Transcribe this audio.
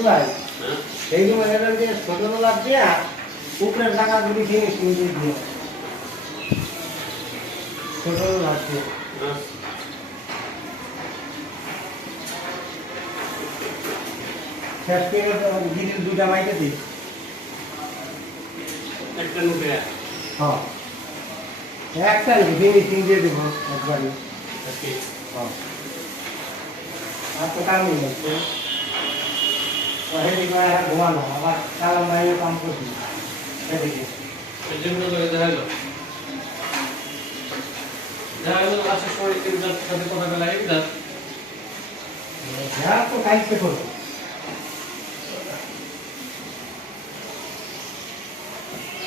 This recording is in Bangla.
ভাই এই সময় যে ছোট লাভ দিয়া উপরের টাকাগুলি ফিনিশিং দিয়ে দিও ছোট লাভ দিয়ে শেষ করে গিরিল দুটা মাইকে দিই একটা নোটে হ্যাঁ একটা ফিনিশিং দিয়ে দেবো একবারই ওকে হ্যাঁ আর তো কাম নেই হেঁটে করে ঘুমানো আবার কালাম বাইরে কাম করছি সেদিকে যেগুলো করে দেখা গেল আসার সময় সাথে কথা বলা এই হ্যাঁ তো কালকে করবো